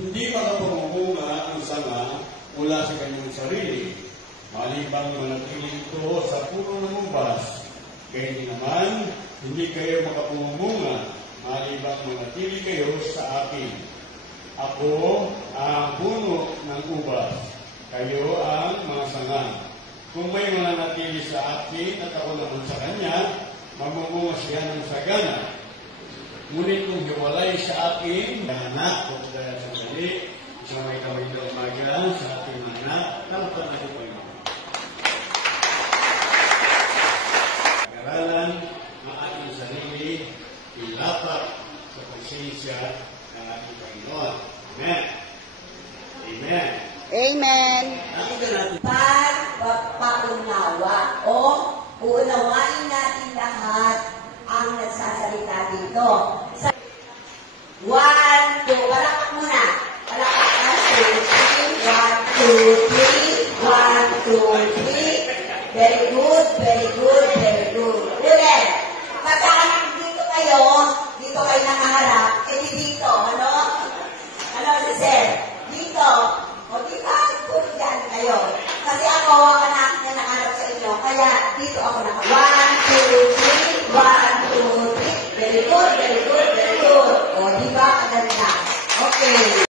Hindi makapamumunga ang sanga mula sa kanyang sarili, malibang manatili ito sa puno ng ubas. Kaya naman, hindi kayo makapamumunga, malibang manatili kayo sa akin. Ako ang puno ng ubas, kayo ang mga sanga. Kung may mananatili sa akin at ako naman sa kanya, mamumunga siya ng sagana. Ngunit kung hiwalay sa akin, anak, kung kaya sa mali, sa may kamay na umaga sa ating mga anak, talapan na po kayo. Pag-aralan ng ating sarili, ilapat sa konsensya ng ating Panginoon. Amen. Amen. Amen. Nakita natin. Pagpapaunawa o uunawain natin lahat ang nagsasalita dito. 1, 2, palakpak muna. Palakpak 1, 2, 3. 1, 2, 3. Very good, very good, very good. Ulit. Pagka dito kayo nakaharap, dito, ano? Ano, sir? Dito. O, dito, tulog dyan kayo. Kasi ako, anak na nakaharap sa inyo. Kaya, dito ako naka 1, 2, 3. 1, 2, 3. Very good, very good, very good. O, di ba? Agad na. Okay.